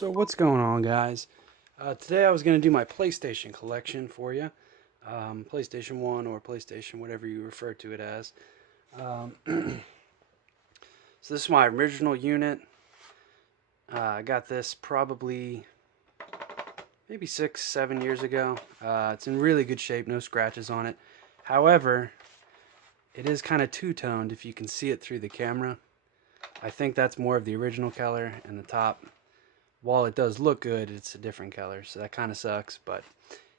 So what's going on, guys? Today I was going to do my PlayStation collection for you. PlayStation 1 or PlayStation, whatever you refer to it as. So this is my original unit. I got this probably maybe 6, 7 years ago. It's in really good shape, no scratches on it. However, it is kind of two-toned if you can see it through the camera. I think that's more of the original color, and the top, while it does look good, it's a different color, so that kind of sucks, but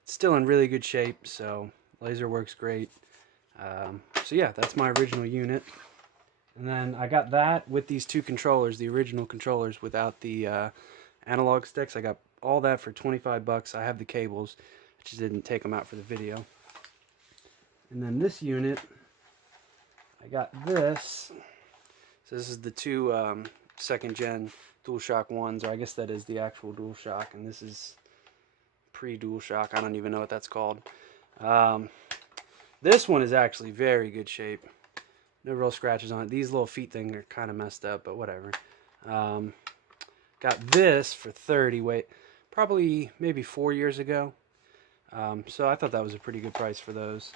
it's still in really good shape, so laser works great. So yeah, that's my original unit. And then I got that with these two controllers, the original controllers without the analog sticks. I got all that for 25 bucks. I have the cables. I just didn't take them out for the video. And then this unit, I got this. So this is the two second gen DualShock 1s, or I guess that is the actual DualShock, and this is pre-DualShock. I don't even know what that's called. This one is actually very good shape. No real scratches on it. These little feet things are kind of messed up, but whatever. Got this for 30, probably maybe 4 years ago. So I thought that was a pretty good price for those.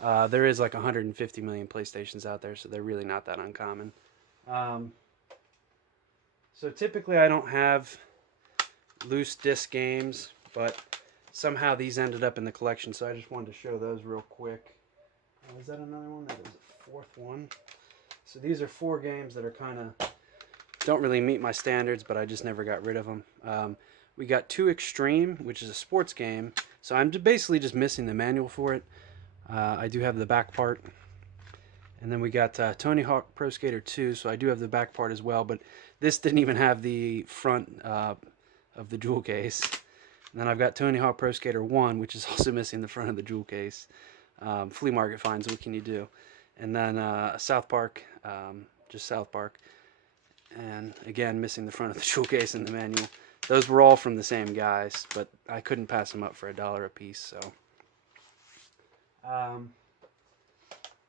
There is like 150 million PlayStations out there, so they're really not that uncommon. So typically I don't have loose disc games, but somehow these ended up in the collection, so I just wanted to show those real quick. Is that another one? That is a fourth one. So these are 4 games that are kind of don't really meet my standards, but I just never got rid of them. We got 2 Extreme, which is a sports game, so I'm basically just missing the manual for it. I do have the back part. And then we got Tony Hawk Pro Skater 2, so I do have the back part as well, but this didn't even have the front of the jewel case. And then I've got Tony Hawk Pro Skater 1, which is also missing the front of the jewel case. Flea market finds, what can you do? And then South Park, just South Park. And again, missing the front of the jewel case and the manual. Those were all from the same guys, but I couldn't pass them up for $1 a piece, so.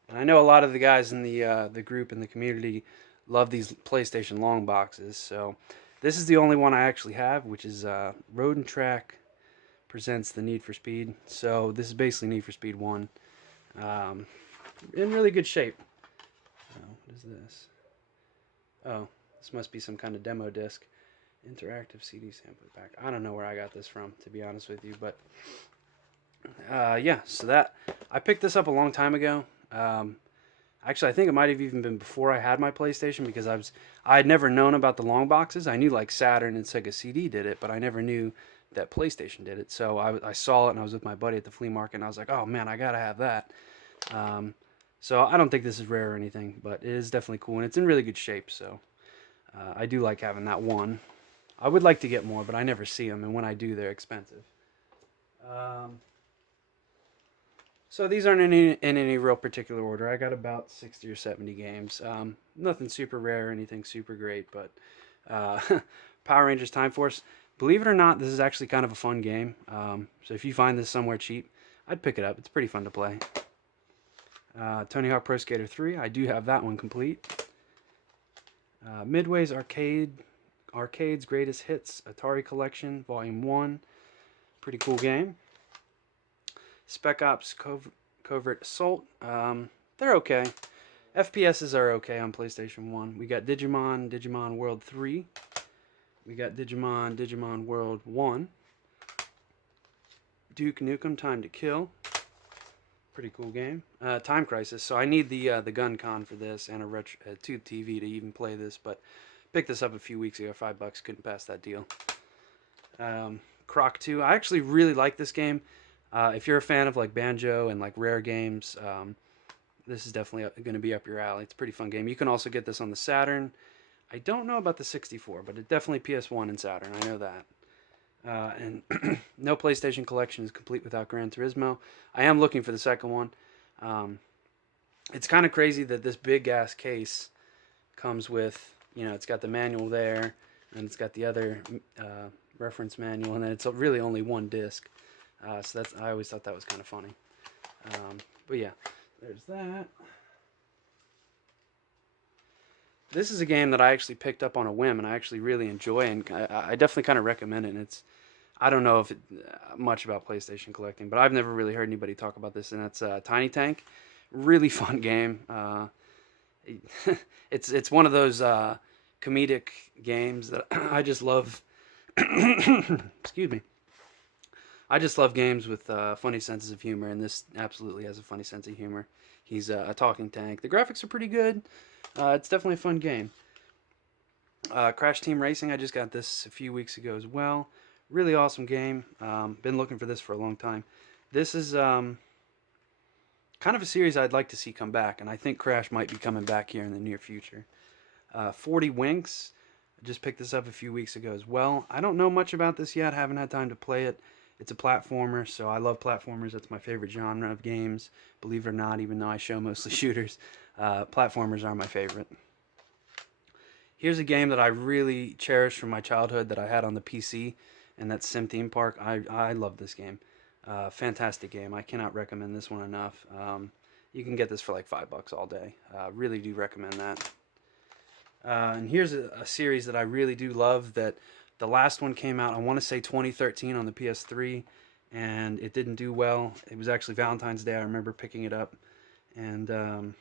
And I know a lot of the guys in the group and the community love these PlayStation long boxes, so this is the only one I actually have, which is Road and Track presents the Need for Speed. So this is basically Need for Speed 1, in really good shape. What is this? Oh, this must be some kind of demo disc. Interactive CD sampler pack. I don't know where I got this from, to be honest with you, but yeah, so that I picked this up a long time ago. Actually, I think it might have even been before I had my PlayStation, because I had never known about the long boxes. I knew like Saturn and Sega CD did it, but I never knew that PlayStation did it. So I saw it, and I was with my buddy at the flea market, and I was like, oh man, I gotta have that. So I don't think this is rare or anything, but it is definitely cool, and it's in really good shape. So I do like having that one. I would like to get more, but I never see them, and when I do, they're expensive. So these aren't in any real particular order. I got about 60 or 70 games. Nothing super rare or anything super great, but Power Rangers Time Force. Believe it or not, this is actually kind of a fun game. So if you find this somewhere cheap, I'd pick it up. It's pretty fun to play. Tony Hawk Pro Skater 3. I do have that one complete. Midway's Arcade's Greatest Hits Atari Collection, Volume 1. Pretty cool game. Spec Ops Covert Assault. They're okay. FPSs are okay on PlayStation 1. We got Digimon World 3. We got Digimon World 1. Duke Nukem Time to Kill. Pretty cool game. Time Crisis. So I need the gun con for this and a tube TV to even play this, but picked this up a few weeks ago, $5. Couldn't pass that deal. Croc 2. I actually really like this game. If you're a fan of like Banjo and like rare games, this is definitely going to be up your alley. It's a pretty fun game. You can also get this on the Saturn. I don't know about the 64, but it definitely PS1 and Saturn. I know that. And no PlayStation collection is complete without Gran Turismo. I am looking for the second one. It's kind of crazy that this big ass case comes with, it's got the manual there, and it's got the other reference manual, and then it's really only one disc. So I always thought that was kind of funny. But yeah, there's that. This is a game that I actually picked up on a whim, and I actually really enjoy, and I definitely kind of recommend it. And it's I don't know if it, much about PlayStation collecting, but I've never really heard anybody talk about this, and that's Tiny Tank. Really fun game. It's one of those comedic games that I just love. Excuse me. I just love games with funny senses of humor, and this absolutely has a funny sense of humor. He's a talking tank. The graphics are pretty good. It's definitely a fun game. Crash Team Racing, I just got this a few weeks ago as well. Really awesome game. Been looking for this for a long time. This is kind of a series I'd like to see come back, and I think Crash might be coming back here in the near future. 40 Winks, I just picked this up a few weeks ago as well. I don't know much about this yet. Haven't had time to play it. It's a platformer, so I love platformers. That's my favorite genre of games. Believe it or not, even though I show mostly shooters, platformers are my favorite. Here's a game that I really cherish from my childhood that I had on the PC, and that's Sim Theme Park. I love this game. Fantastic game. I cannot recommend this one enough. You can get this for like $5 all day. Really do recommend that. And here's a series that I really do love that the last one came out, I want to say 2013 on the PS3, and it didn't do well. It was actually Valentine's Day. I remember picking it up, and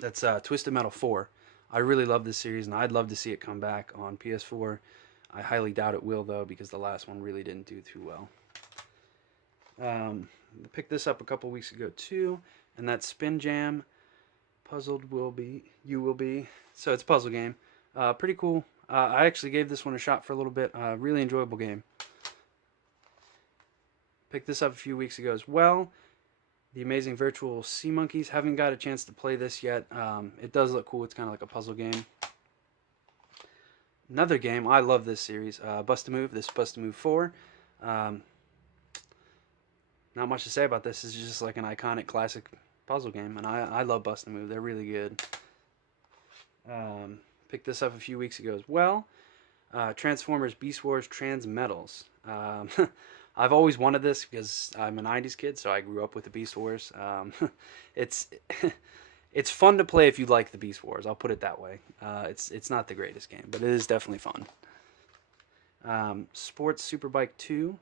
that's Twisted Metal 4. I really love this series, and I'd love to see it come back on PS4. I highly doubt it will, though, because the last one really didn't do too well. I picked this up a couple weeks ago, too, and that's Spin Jam. Puzzled will be, you will be. So it's a puzzle game. Pretty cool. I actually gave this one a shot for a little bit. Really enjoyable game. Picked this up a few weeks ago as well. The Amazing Virtual Sea Monkeys. Haven't got a chance to play this yet. It does look cool. It's kind of like a puzzle game. Another game. I love this series. Bust-A-Move. This Bust-A-Move 4. Not much to say about this. It's just like an iconic classic puzzle game. And I love Bust-A-Move. They're really good. Picked this up a few weeks ago as well. Transformers Beast Wars Transmetals. I've always wanted this because I'm a 90s kid, so I grew up with the Beast Wars. It's it's fun to play if you like the Beast Wars. I'll put it that way. It's not the greatest game, but it is definitely fun. Sports Superbike 2.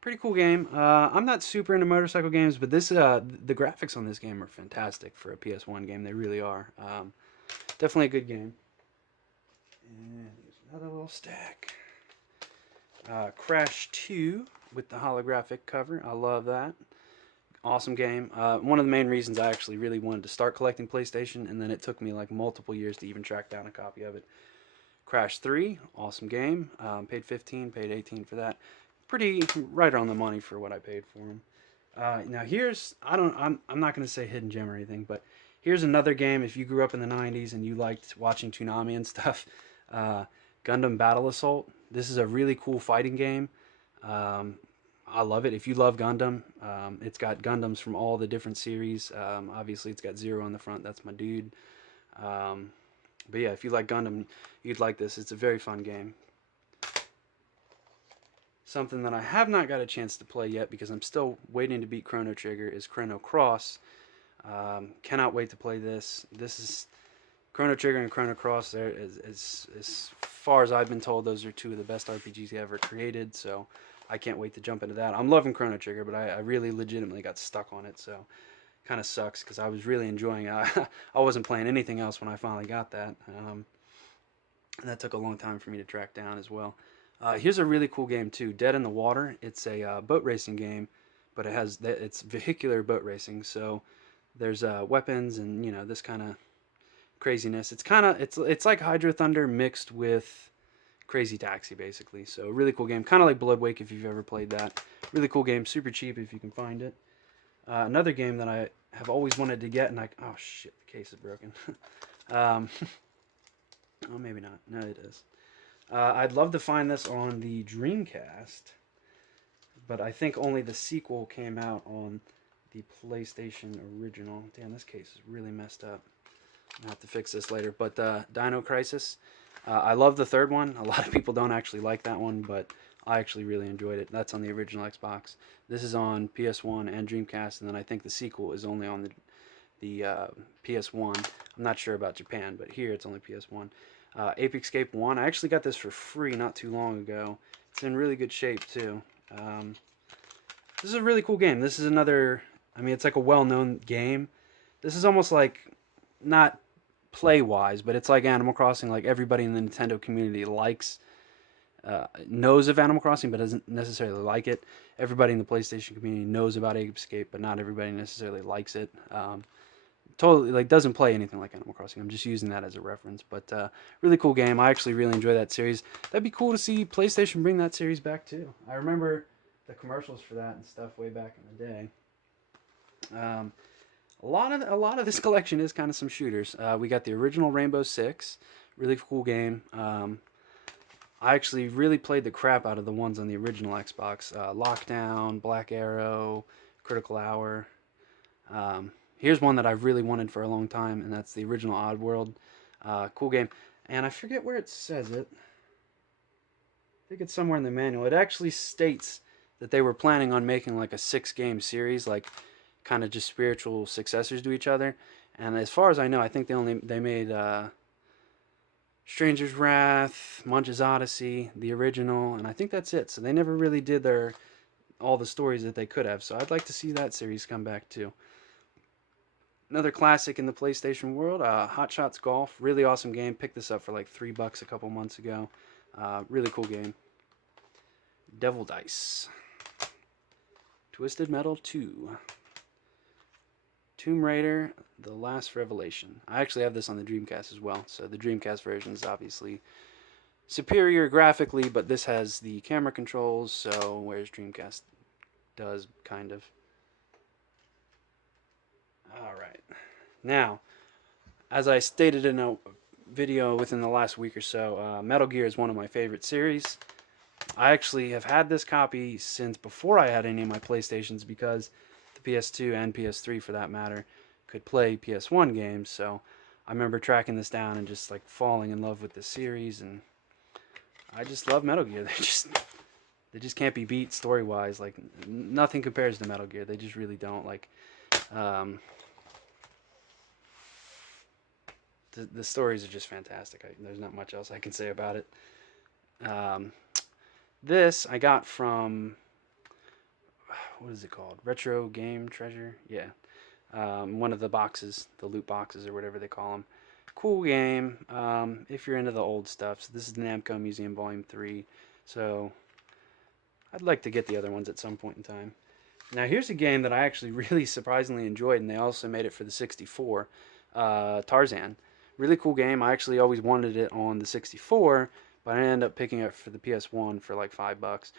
Pretty cool game. I'm not super into motorcycle games, but this the graphics on this game are fantastic for a PS1 game. They really are. Definitely a good game. And here's another little stack. Crash 2 with the holographic cover. I love that. Awesome game. One of the main reasons I actually really wanted to start collecting PlayStation, and then it took me like multiple years to even track down a copy of it. Crash 3, awesome game. Paid 15, paid 18 for that. Pretty right on the money for what I paid for them. Now here's I'm not gonna say hidden gem or anything, but here's another game. If you grew up in the 90s and you liked watching Toonami and stuff, Gundam Battle Assault. This is a really cool fighting game. I love it. If you love Gundam, it's got Gundams from all the different series. Obviously, it's got Zero on the front. That's my dude. But yeah, if you like Gundam, you'd like this. It's a very fun game. Something that I have not got a chance to play yet because I'm still waiting to beat Chrono Trigger is Chrono Cross. Cannot wait to play this. This is Chrono Trigger and Chrono Cross. There, as far as I've been told, those are two of the best RPGs ever created. So I can't wait to jump into that. I'm loving Chrono Trigger, but I really legitimately got stuck on it. So kind of sucks because I was really enjoying it. I wasn't playing anything else when I finally got that. And that took a long time for me to track down as well. Here's a really cool game too, Dead in the Water. It's a boat racing game, but it's vehicular boat racing. So there's weapons and this kind of craziness. It's like Hydro Thunder mixed with Crazy Taxi basically. So really cool game, kind of like Bloodwake if you've ever played that. Really cool game, super cheap if you can find it. Another game that I have always wanted to get, and oh shit, the case is broken. Oh, maybe not. No, it is. I'd love to find this on the Dreamcast, but I think only the sequel came out on the PlayStation original. Damn, this case is really messed up. I'll have to fix this later. But Dino Crisis, I love the third one. A lot of people don't actually like that one, but I actually really enjoyed it. That's on the original Xbox. This is on PS1 and Dreamcast, and then I think the sequel is only on the PS1. I'm not sure about Japan, but here it's only PS1. Ape Escape 1. I actually got this for free not too long ago. It's in really good shape, too. This is a really cool game. This is another, I mean, it's like a well-known game. This is almost like, not play-wise, but it's like Animal Crossing. Like, everybody in the Nintendo community knows of Animal Crossing, but doesn't necessarily like it. Everybody in the PlayStation community knows about Ape Escape, but not everybody necessarily likes it. Totally, like, doesn't play anything like Animal Crossing. I'm just using that as a reference, but really cool game. I actually really enjoy that series. That'd be cool to see PlayStation bring that series back too. I remember the commercials for that and stuff way back in the day. A lot of this collection is kind of some shooters. We got the original Rainbow Six, really cool game. I actually really played the crap out of the ones on the original Xbox. Lockdown, Black Arrow, Critical Hour. Here's one that I've really wanted for a long time, and that's the original Oddworld. Cool game. And I forget where it says it. I think it's somewhere in the manual. It actually states that they were planning on making like a 6-game series, like kind of just spiritual successors to each other. And as far as I know, I think they made Stranger's Wrath, Munch's Odyssey, the original, and I think that's it. So they never really did all the stories that they could have. So I'd like to see that series come back too. Another classic in the PlayStation world, Hot Shots Golf. Really awesome game. Picked this up for like $3 a couple months ago. Really cool game. Devil Dice. Twisted Metal 2. Tomb Raider, The Last Revelation. I actually have this on the Dreamcast as well. So the Dreamcast version is obviously superior graphically, but this has the camera controls, so whereas Dreamcast does, kind of. Alright. Now, as I stated in a video within the last week or so, Metal Gear is one of my favorite series. I actually have had this copy since before I had any of my PlayStations, because the PS2 and PS3 for that matter could play PS1 games, so I remember tracking this down and just like falling in love with this series, and I just love Metal Gear. They just can't be beat story-wise. Like, nothing compares to Metal Gear. They just really don't. Like, the stories are just fantastic. There's not much else I can say about it. This I got from, what is it called? Retro Game Treasure? Yeah. One of the boxes, the loot boxes or whatever they call them. Cool game if you're into the old stuff. So this is the Namco Museum Volume 3. So I'd like to get the other ones at some point in time. Now here's a game that I actually really surprisingly enjoyed, and they also made it for the 64. Tarzan. Really cool game. I actually always wanted it on the 64, but I ended up picking it for the PS1 for like $5.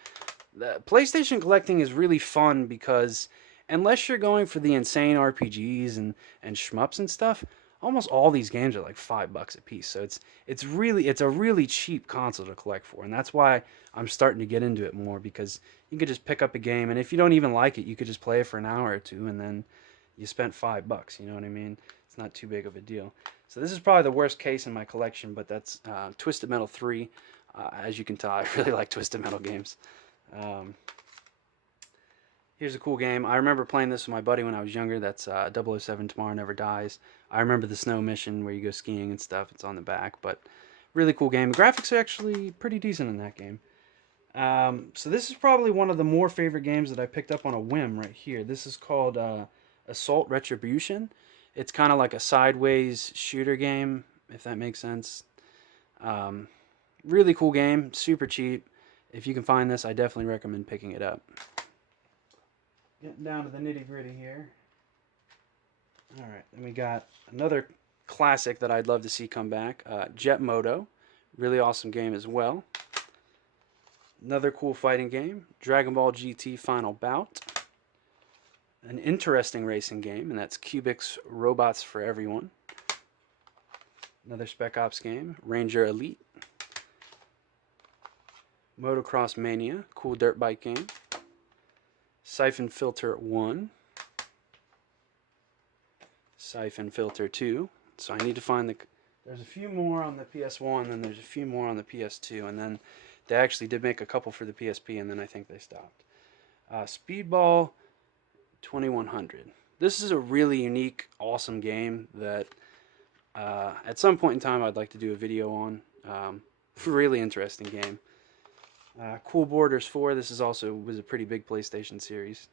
The PlayStation collecting is really fun because unless you're going for the insane RPGs and shmups and stuff, almost all these games are like $5 a piece. So it's a really cheap console to collect for, and that's why I'm starting to get into it more, because you could just pick up a game, and if you don't even like it, you could just play it for an hour or two, and then you spent $5. You know what I mean? It's not too big of a deal. So this is probably the worst case in my collection, but that's Twisted Metal 3. As you can tell, I really like Twisted Metal games. Here's a cool game. I remember playing this with my buddy when I was younger. That's 007 Tomorrow Never Dies. I remember the snow mission where you go skiing and stuff. It's on the back, but really cool game. The graphics are actually pretty decent in that game. So this is probably one of the more favorite games that I picked up on a whim right here. This is called Assault Retribution. It's kind of like a sideways shooter game, if that makes sense. Really cool game, super cheap. If you can find this, I definitely recommend picking it up. Getting down to the nitty-gritty here. Alright, then we got another classic that I'd love to see come back. Jet Moto. Really awesome game as well. Another cool fighting game. Dragon Ball GT Final Bout. An interesting racing game, and that's Cubics Robots for Everyone. Another Spec Ops game. Ranger Elite. Motocross Mania. Cool dirt bike game. Siphon Filter 1. Siphon Filter 2. So I need to find there's a few more on the PS1, and there's a few more on the PS2, and then they actually did make a couple for the PSP, and then I think they stopped. Speedball 2100. This is a really unique, awesome game that at some point in time I'd like to do a video on. Really interesting game. Cool Borders 4. This is also was a pretty big PlayStation series.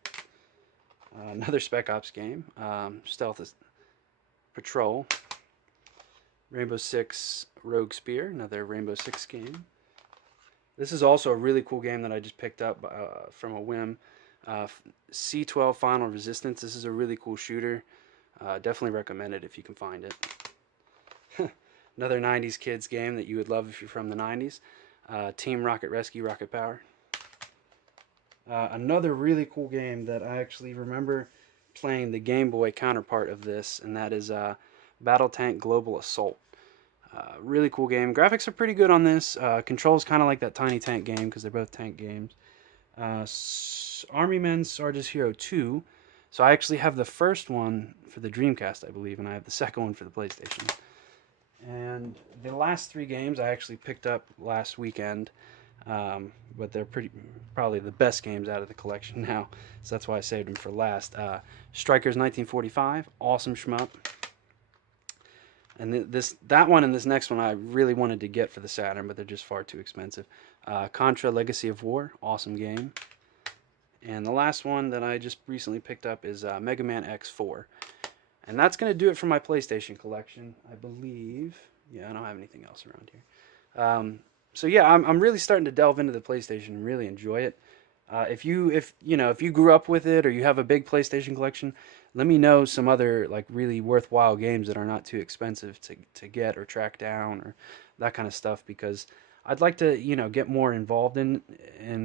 Another Spec Ops game. Stealth Patrol. Rainbow Six Rogue Spear. Another Rainbow Six game. This is also a really cool game that I just picked up from a whim. C12 Final Resistance. This is a really cool shooter. Definitely recommend it if you can find it. Another 90s kids game that you would love if you're from the 90s. Team Rocket Rescue Rocket Power. Another really cool game that I actually remember playing the Game Boy counterpart of this, and that is Battle Tank Global Assault. Really cool game. Graphics are pretty good on this. Controls kind of like that Tiny Tank game because they're both tank games. Army Men Sarge's Hero 2. So I actually have the first one for the Dreamcast, I believe, and I have the second one for the PlayStation. And the last 3 games I actually picked up last weekend, but they're probably the best games out of the collection now, so that's why I saved them for last. Strikers 1945, awesome shmup. And that one and this next one I really wanted to get for the Saturn, but they're just far too expensive. Contra Legacy of War, awesome game. And the last one that I just recently picked up is Mega Man X4. And that's going to do it for my PlayStation collection, I believe. Yeah, I don't have anything else around here. So yeah, I'm really starting to delve into the PlayStation and really enjoy it. If you grew up with it or you have a big PlayStation collection, let me know some other like really worthwhile games that are not too expensive to get or track down or that kind of stuff, because I'd like to get more involved in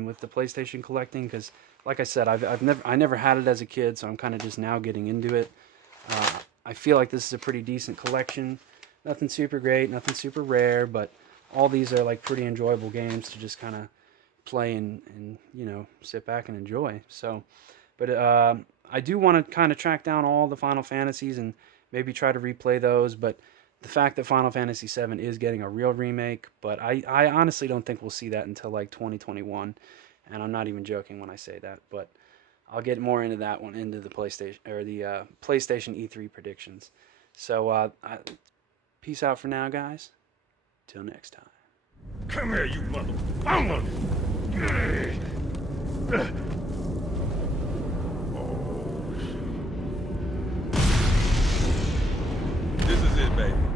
with the PlayStation collecting, because like I said, I never had it as a kid, so I'm kind of just now getting into it. I feel like this is a pretty decent collection. Nothing super great, nothing super rare, but all these are like pretty enjoyable games to just kind of play and sit back and enjoy. So, but I do want to kind of track down all the Final Fantasies and maybe try to replay those. But the fact that Final Fantasy VII is getting a real remake, but I honestly don't think we'll see that until like 2021, and I'm not even joking when I say that. But I'll get more into that one, into the PlayStation or the PlayStation E3 predictions. So peace out for now, guys. Till next time. Come here, you mother. Oh, this is it, baby.